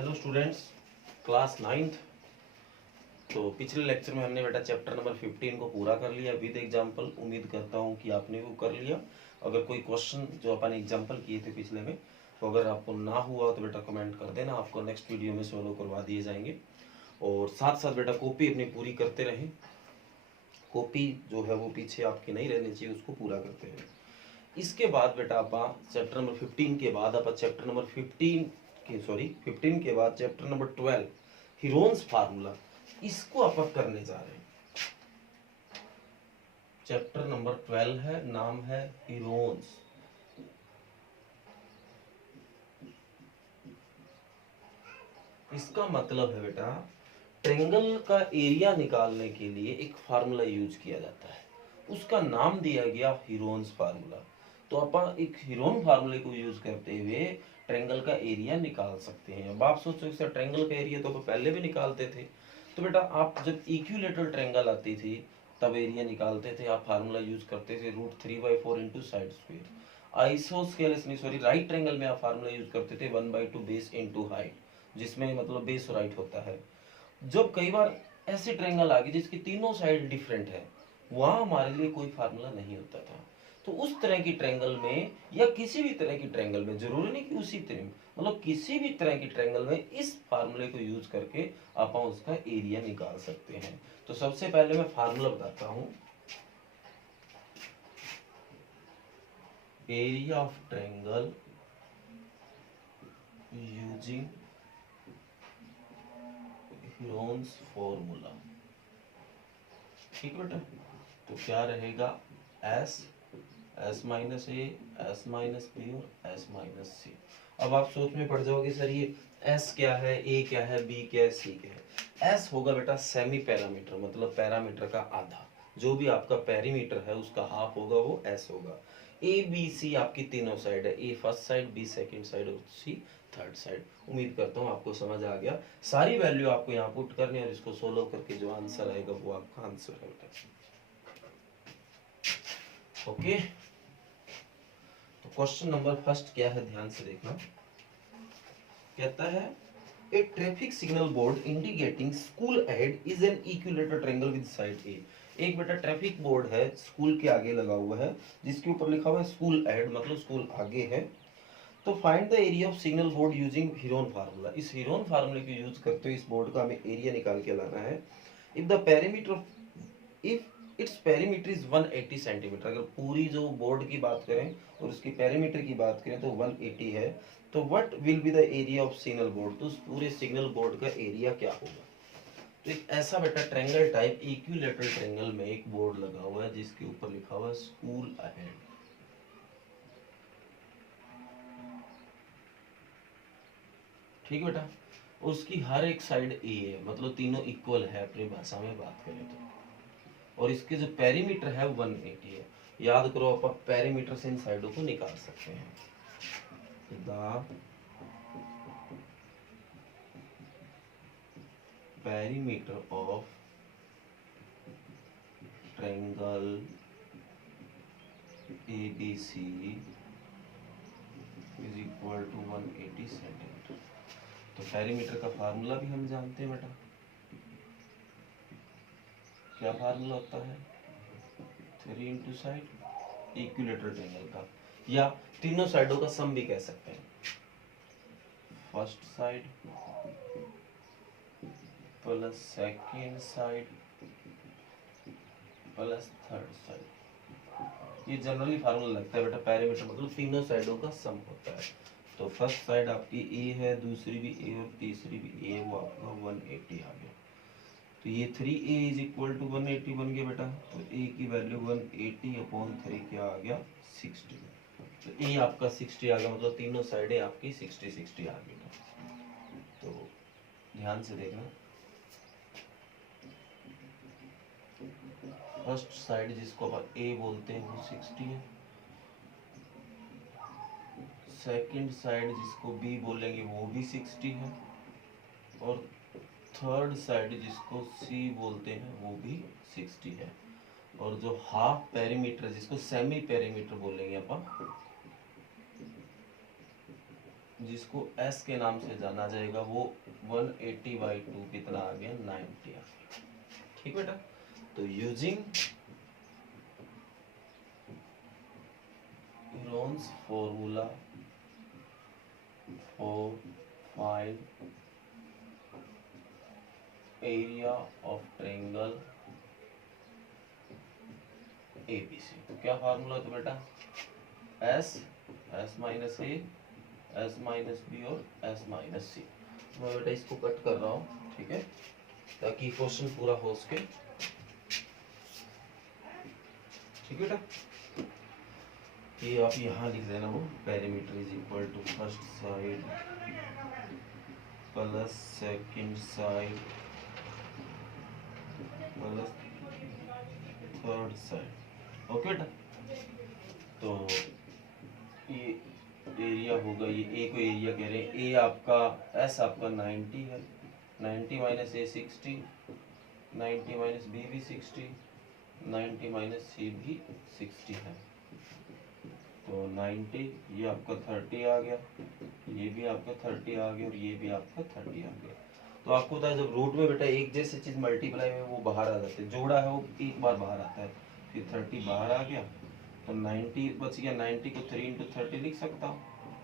Hello students, class 9th। तो पिछले lecture में हमने बेटा चैप्टर नंबर 15 को पूरा कर लिया विद एग्जांपल। उम्मीद करता हूँ कि आपने वो कर लिया। अगर कोई क्वेश्चन जो अपन एग्जांपल किए थे पिछले में, तो अगर आपको ना हुआ तो बेटा कमेंट कर देना, आपको नेक्स्ट वीडियो में सोल्व करवा दिए जाएंगे। और साथ साथ बेटा कॉपी अपनी पूरी करते रहें। कॉपी जो है वो पीछे आपकी नहीं रहनी चाहिए, उसको पूरा करते रहें। इसके बाद बेटा आप चैप्टर नंबर 15 के बाद आप चैप्टर नंबर 15 के बाद चैप्टर नंबर 12 हीरोन्स फार्मूला, इसको आप करने जा रहे हैं। चैप्टर नंबर 12 है, नाम है हीरोन्स। इसका मतलब है बेटा ट्रायंगल का एरिया निकालने के लिए एक फार्मूला यूज किया जाता है, उसका नाम दिया गया हीरोन्स फार्मूला। तो अपन एक हीरोन फार्मूले को यूज करते हुए ट्रायंगल का एरिया निकाल सकते हैं। अब आप सोचो सर ट्रायंगल का एरिया तो पहले भी निकालते थे। तो बेटा आप जब इक्विलेटरल ट्रायंगल आती थी तब एरिया निकालते थे, आप फार्मूला यूज करते थे √3/4 इंटू साइड स्क्वायर। आइसोस्केलस नहीं सॉरी राइट ट्रायंगल में आप फार्मूला यूज करते थे 1/2 बेस इंटू हाइट, जिसमें मतलब बेस और हाइट होता है। जब कई बार ऐसे ट्रायंगल आ गए जिसकी तीनों साइड डिफरेंट है, वहां हमारे लिए कोई फार्मूला नहीं होता था। तो उस तरह की ट्रायंगल में या किसी भी तरह की ट्रायंगल में, जरूरी नहीं कि उसी तरह मतलब किसी भी तरह की ट्रायंगल में इस फार्मूले को यूज करके आप उसका एरिया निकाल सकते हैं। तो सबसे पहले मैं फार्मूला बताता हूं। Area of triangle using Heron's formula. ठीक बेटा, तो क्या रहेगा S-A, S-B और S-C। अब आप सोच में पड़ जाओगे सर ये S क्या है, A क्या है, B क्या है, C क्या है। S होगा बेटा सेमी पैरामीटर, मतलब पैरामीटर का आधा। जो भी आपका पेरीमीटर है उसका हाफ होगा, वो S होगा। A B C आपकी तीनों साइड है, A first side, B second side और C थर्ड साइड। उम्मीद करता हूँ आपको समझ आ गया। सारी वैल्यू आपको यहाँ पुट करनी है और इसको सोल्व करके जो आंसर आएगा वो आपका आंसर है। ओके, तो क्वेश्चन नंबर फर्स्ट क्या है, ध्यान से देखना। कहता है a traffic signal board indicating school ahead is an equilateral triangle with side a. एक बेटा ट्रैफिक बोर्ड है, स्कूल के आगे लगा हुआ है, जिसके ऊपर लिखा हुआ है स्कूल अहेड, मतलब स्कूल आगे है। तो find the area of signal board using Heron formula. इस हीरोन फार्मूले को यूज करते हुए इस बोर्ड का हमें एरिया निकाल के लाना है। If the perimeter if its perimeter is 180 centimetre, अगर पूरी जो बोर्ड की बात करें और उसकी पेरीमीटर की बात करें तो 180 है, तो what will be the area of signal board. तो उस पूरे सिग्नल बोर्ड का एरिया क्या होगा। तो एक ऐसा बेटा ट्रायंगल टाइप इक्विलेटरल ट्रायंगल में एक बोर्ड लगा हुआ है जिसके ऊपर लिखा हुआ है स्कूल अहेड। ठीक बेटा, उसकी हर एक साइड ए है, मतलब तीनों इक्वल है अपनी भाषा में बात करें तो। और इसके जो पेरीमीटर है 180 है। याद करो आप पेरीमीटर से इन साइडों को निकाल सकते हैं। The perimeter of triangle ABC is equal to 180 centimetre. तो पेरीमीटर का फार्मूला भी हम जानते हैं बेटा। क्या फार्मूला होता है, 3 इंटू साइड इक्विलेटरल ट्रायंगल का, या तीनों साइडों का सम भी कह सकते हैं। First side plus second side plus third side. ये जनरली फार्मूला लगता है बेटा। पेरीमीटर मतलब तीनों साइडों का सम होता है। तो फर्स्ट साइड आपकी ए है, दूसरी भी ए और तीसरी भी ए, वो आपका 180 आ गया। तो ये 3a इज इक्वल टू 180 बन गया बेटा। तो a की वैल्यू 180/3 क्या आ गया, 60। तो a आपका 60 आ गया, मतलब तीनों साइडें आपकी 60 आ गई। तो ध्यान से देखना, फर्स्ट साइड जिसको अपन a बोलते हैं वो 60 है, सेकंड साइड जिसको b बोलेंगे वो भी 60 है, और थर्ड साइड जिसको c बोलते हैं वो भी 60 है। और जो हाफ पेरीमीटर जिसको सेमी पेरीमीटर बोलेंगे अपन, जिसको एस के नाम से जाना जाएगा वो 180/2 कितना आ गया 90 आ गया। ठीक बेटा, तो using Heron's formula for find area of triangle ABC. तो क्या फार्मूला तो बेटा एस, एस माइनस ए, एस माइनस बी और एस माइनस सी। मैं बेटा इसको कट कर रहा हूँ, ठीक है, ताकि क्वेश्चन पूरा हो सके। ठीक है बेटा, ये आप यहाँ लिख देना, वो perimeter is equal to first side plus second side plus third side. Okay बेटा, तो ये एरिया होगा, ये ए को एरिया कह रहे हैं, ए आपका एस आपका 90 है, 90 माइनस ए 60, 90 माइनस बी भी 60, 90 माइनस सी भी 60 है, तो 90, ये आपका 30 आ गया, ये भी आपका 30 आ गया और ये भी आपका 30 आ गया। तो आपको पता है जब रूट में बेटा एक जैसी चीज मल्टीप्लाई में वो बाहर आ जाते हैं, जोड़ा है वो एक बार बाहर आता है, फिर 30 बाहर आ गया तो 90 बच गया, 90 को 3 × 30 लिख सकता हूँ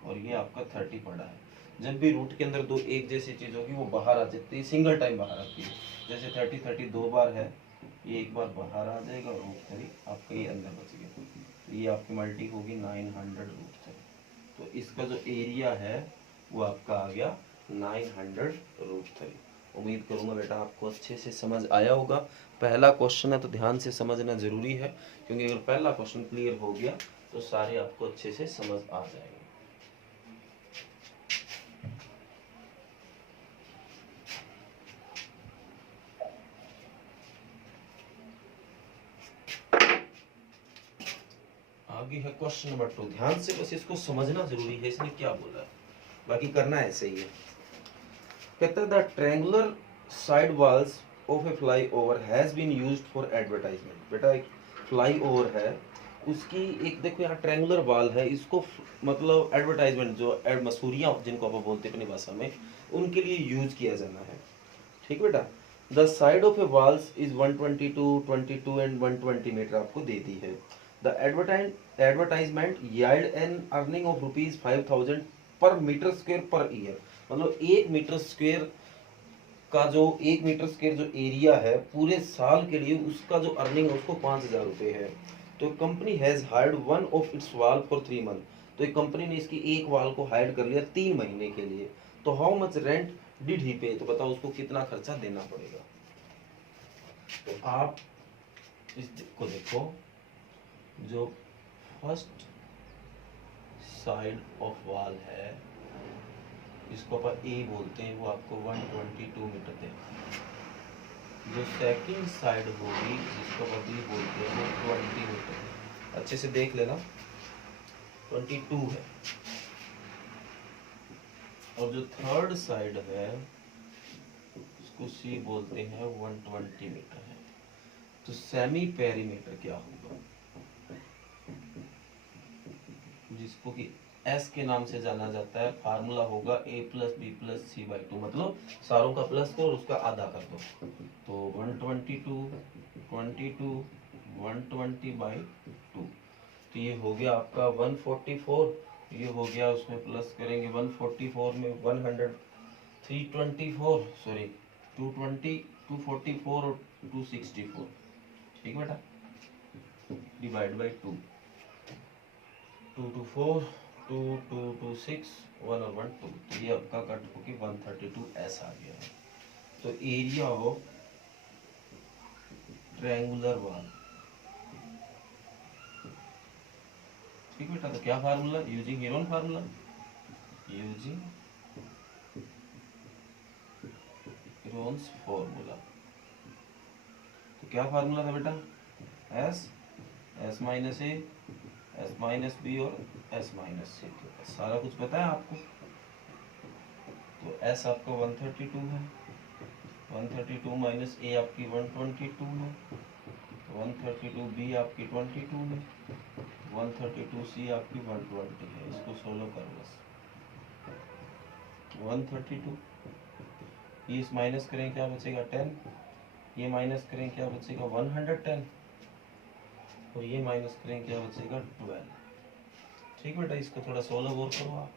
और ये आपका 30 पड़ा है। जब भी रूट के अंदर दो एक जैसी चीज होगी वो बाहर आ जाती है, सिंगल टाइम बाहर आती है। जैसे 30 दो बार है, ये एक बार बाहर आ जाएगा और रूट 3 आपका ये अंदर बच गया, ये आपकी मल्टी होगी 900√3। तो इसका जो एरिया है वो आपका आ गया 900√3। उम्मीद करूंगा बेटा आपको अच्छे से समझ आया होगा। पहला क्वेश्चन है तो ध्यान से समझना जरूरी है, क्योंकि अगर पहला क्वेश्चन क्लियर हो गया तो सारे आपको अच्छे से समझ आ जाएंगे। आगे है क्वेश्चन नंबर 2, ध्यान से बस इसको समझना जरूरी है, इसने क्या बोला है, बाकी करना ऐसे ही है। कहता है the triangular side walls of a flyover has been used for advertisement. बेटा एक फ्लाईओवर है, उसकी एक देखो यहाँ ट्रायंगुलर वॉल है, इसको मतलब एडवर्टाइजमेंट जो मसूरियाँ जिनको आप बोलते हैं अपनी भाषा में, उनके लिए यूज किया जाना है। ठीक बेटा, the side of a walls is 122, 22 and 120 metre आपको दे दी है। The advertisement yield an earning of ₹5,000 per metre square per year. मतलब 1 मीटर स्क्वायर का जो 1 मीटर स्क्वायर जो एरिया है पूरे साल के लिए उसका जो अर्निंग है उसको 5,000 रुपये है। तो company has hired one of it's wall for 3 month. तो एक कंपनी ने इसकी एक वॉल को हायर कर लिया 3 महीने के लिए। तो how much rent did he पे, तो बताओ उसको कितना खर्चा देना पड़ेगा। तो आप इस को देखो, जो फर्स्ट साइड ऑफ वॉल है इसको अपन ए बोलते हैं, वो आपको 122 मीटर देगा। जो सेकंड साइड होगी जिसको अपन बी बोलते हैं वो 20 मीटर है। अच्छे से देख लेना, 22 है। और जो थर्ड साइड है उसको सी बोलते हैं, 120 मीटर है। तो सेमी पेरीमीटर क्या होगा, जिसको कि एस के नाम से जाना जाता है, फार्मूला होगा a+b+c/2, मतलब सारों का प्लस करो और उसका आधा कर दो। तो 122, 22, 120/2, तो ये हो गया आपका 144। ये हो गया, उसमें प्लस करेंगे 144 में 100, 324 सॉरी 220, 244 और 264। ठीक बेटा, डिवाइड बाई 2, 2 2 4, 2 2 2 6, 1 और 1 2। तो ये आपका कट होके 132 आ गया है। तो एरिया ऑफ ट्रायंगुलर वॉल, ठीक बेटा, तो क्या formula, using Heron formula, using Heron's formula. तो क्या फार्मूला था बेटा, एस, एस माइनस ए, एस माइनस बी और एस माइनस सी। सारा कुछ पता है आपको। तो एस आपका 132 है, 132 माइनस ए आपकी 122 है, 132 बी आपकी 22 है, 132 सी आपकी 120 है। इसको सोल्व करो बस। 132, ये इस माइनस करें क्या बचेगा 10, ये माइनस करें क्या बचेगा 110, और ये माइनस करें क्या बचेगा 12। ठीक बेटा, इसको थोड़ा सोल्व और करो आप।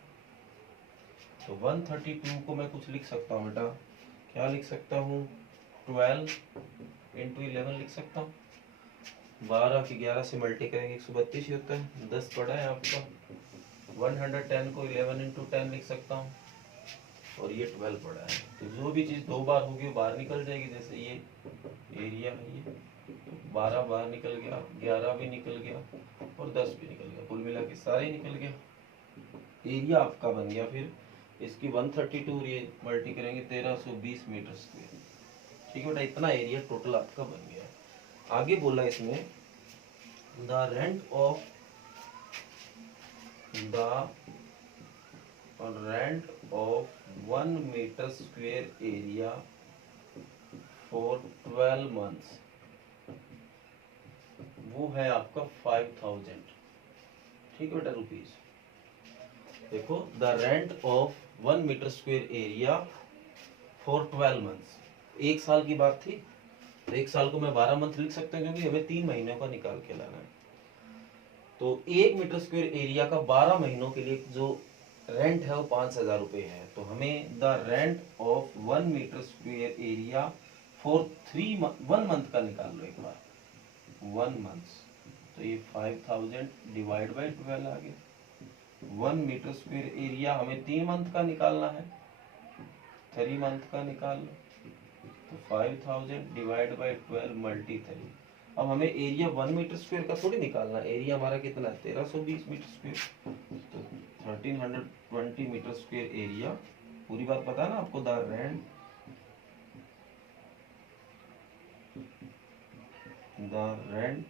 तो 132 को मैं कुछ लिख सकता हूँ बेटा, क्या लिख सकता हूँ, 12 इंटू 11 लिख सकता हूँ। 12 की 11 से मल्टी करेंगे 132 ही होता है, 10 पड़ा है आपका। 110 को 11 इंटू 10 लिख सकता हूँ, और ये 12 पड़ा है। तो जो भी चीज़ 2 बार होगी वो बाहर निकल जाएगी। जैसे ये एरिया है, ये तो 12 बाहर निकल गया, 11 भी निकल गया, और 10 भी निकल गया, कुल मिला के सारे निकल गया। एरिया आपका बन गया फिर इसकी 132, ये मल्टी करेंगे 1320 मीटर स्क्वायर। ठीक है बेटा, इतना एरिया टोटल आपका बन गया। आगे बोला इसमें the rent of 1 metre square area for 12 months, वो है आपका 5000। ठीक है बेटा, रुपीज। देखो, the rent of 1 metre square area for 12 months, एक साल की बात थी, तो एक साल को मैं 12 मंथ लिख सकता हूँ क्योंकि हमें 3 महीनों का निकाल के लाना है। तो 1 मीटर स्क्वायर एरिया का 12 महीनों के लिए जो रेंट है वो 5000 रुपये है। तो हमें the rent of 1 metre square area for 1 month का निकाल लो एक बार, 1 मंथ। तो ये 5000 डिवाइड बाई 12 आ गया। 1 मीटर स्क्वायर एरिया हमें 3 मंथ का निकालना है, 3 मंथ का निकाल लो। तो 5000 डिवाइड बाई 12 मल्टी 3। अब हमें एरिया 1 मीटर स्क्वायर का थोड़ी निकालना, एरिया हमारा कितना है 1320 मीटर स्क्वायर। तो 1320 मीटर स्क्वायर एरिया, पूरी बात पता है ना आपको। The rent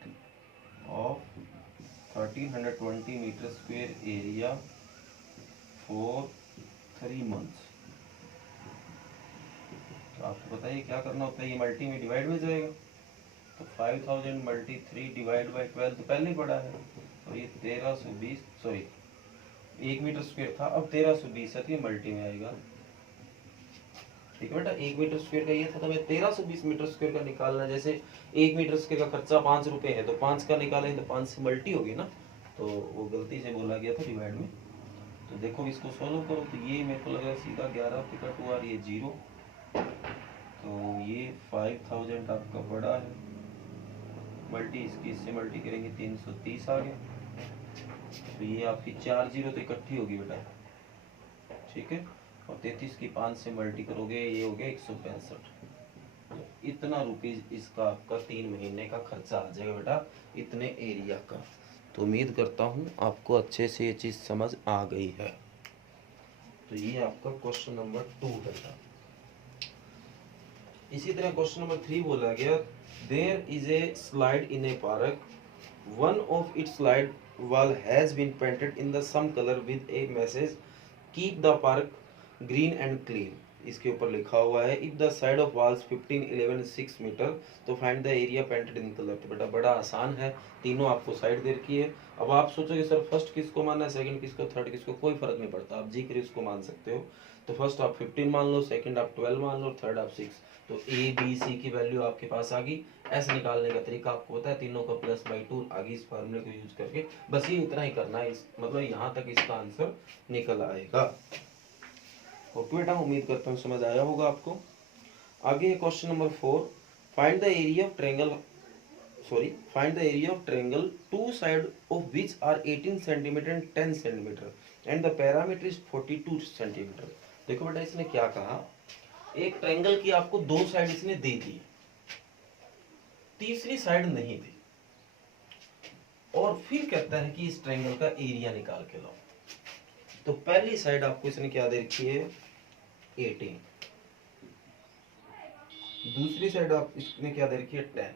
of 1320 metre square area for 3 months. तो आपको पता है क्या करना होता है, ये मल्टी में डिवाइड हो जाएगा। तो 5000 मल्टी 3 डिवाइड बाई 12 तो पहले ही पड़ा है, और ये 1320, सॉरी 1 मीटर स्क्वायर था, अब 1320 है, तो ये मल्टी में आएगा। ठीक है बेटा, 1 मीटर स्क्वायर का ये था, तो हमें 1320 मीटर स्क्वायर का निकालना है। जैसे 1 मीटर स्क्वायर का खर्चा 5 रुपए है, तो 5 का निकालें तो 5 से मल्टी होगी ना, तो वो गलती से बोला गया था डिवाइड में। तो देखो इसको सॉल्व करो, तो ये मेरे को लग रहा है सीधा 11 पे कट हुआ, और ये 0, तो ये 5000 आपका बड़ा है, मल्टी इसकी इससे मल्टी करेंगे 330 आ गया। तो ये आपकी 4 0 तो इकट्ठी होगी बेटा, ठीक है। और 33 की 5 से मल्टी करोगे, ये हो गया 165। तो इतना रुपीज इसका आपका 3 महीने का खर्चा आ जाएगा बेटा, इतने एरिया का। तो उम्मीद करता हूँ आपको अच्छे से ये चीज़ समझ आ गई है। तो ये आपका क्वेश्चन नंबर 2 है। इसी तरह क्वेश्चन नंबर 3 बोला गया, there is a slide in a park, one of its slide wall has been painted in the some color with a message keep the park green and clean। इसके ऊपर लिखा हुआ है if the side of walls 15 11 6 metre, तो find the area painted in colour. तो बेटा बड़ा आसान है, तीनों आपको साइड दे रखी है। अब आप सोचोगे सर फर्स्ट किसको मानना है, सेकंड किसको, थर्ड किसको, कोई फर्क नहीं पड़ता, आप जी कर इसको मान सकते हो। तो फर्स्ट आप 15 मान लो, सेकंड आप 12 मान लो, थर्ड आप 6। तो ए बी सी की वैल्यू आपके पास आ गई। ऐसे निकालने का तरीका आपको पता है, तीनों का प्लस बाई 2 आगे इस फार्मूले को यूज करके, बस ये इतना ही करना है, इस मतलब यहाँ तक इसका आंसर निकल आएगा। ओके बेटा, उम्मीद करता हूँ समझ आया होगा आपको। आगे question number 4, find the area of triangle, find the area of triangle two side of which are 18 centimetre and 10 centimetre and the perimeter is 42 centimetre. देखो बेटा इसने क्या कहा, एक ट्रायंगल की आपको 2 साइड इसने दे दी, तीसरी साइड नहीं दी, और फिर कहता है कि इस ट्रायंगल का एरिया निकाल के लाओ। तो पहली साइड आपको इसने क्या दे रखी है 18, दूसरी साइड आप इसने क्या दे रखी है 10,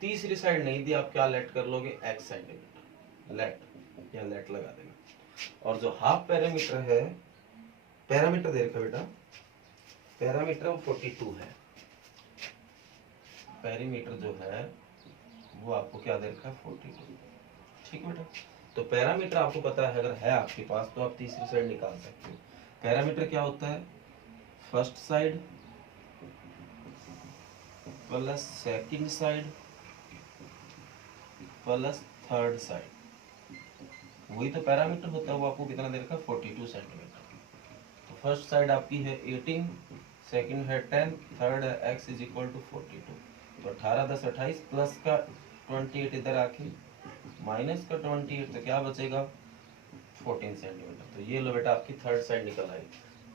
तीसरी साइड नहीं दी, आप क्या लेट कर लोगे x सेंटीमीटर, लेट या लेट लगा देना। और जो हाफ पैरामीटर है, पैरामीटर दे रखा बेटा, पैरामीटर 42 है, पैरामीटर जो है वो आपको क्या दे रखा है 42। ठीक है बेटा, तो पैरामीटर आपको पता है, अगर है आपके पास तो आप तीसरी साइड निकाल सकते हो। पैरामीटर क्या होता है, first side plus second side plus third side, वही तो पैरामीटर होता है। वो आपको कितना दे रखा है, 42 सेंटीमीटर। तो फर्स्ट साइड आपकी है 18, सेकंड है 10, थर्ड है x इज इक्वल टू 42। तो 18 10 28 प्लस का 28 इधर आके माइनस का 28, तो क्या बचेगा 14 सेंटीमीटर। तो ये लो बेटा आपकी थर्ड साइड निकल आई।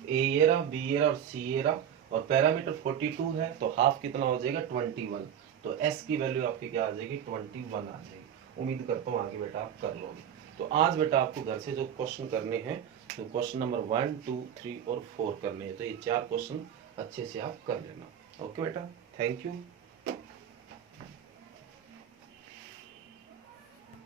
ए एरा, बी एरा और सी एरा, और पैरामीटर 42 है तो हाफ कितना हो जाएगा 21। तो एस की वैल्यू आपकी क्या आ जाएगी 21 आ जाएगी। उम्मीद करता हूँ आगे बेटा आप कर लोगे। तो आज बेटा आपको घर से जो क्वेश्चन करने हैं, तो क्वेश्चन नंबर 1, 2, 3 और 4 करने हैं। तो ये 4 क्वेश्चन अच्छे से आप कर लेना। ओके बेटा, थैंक यू।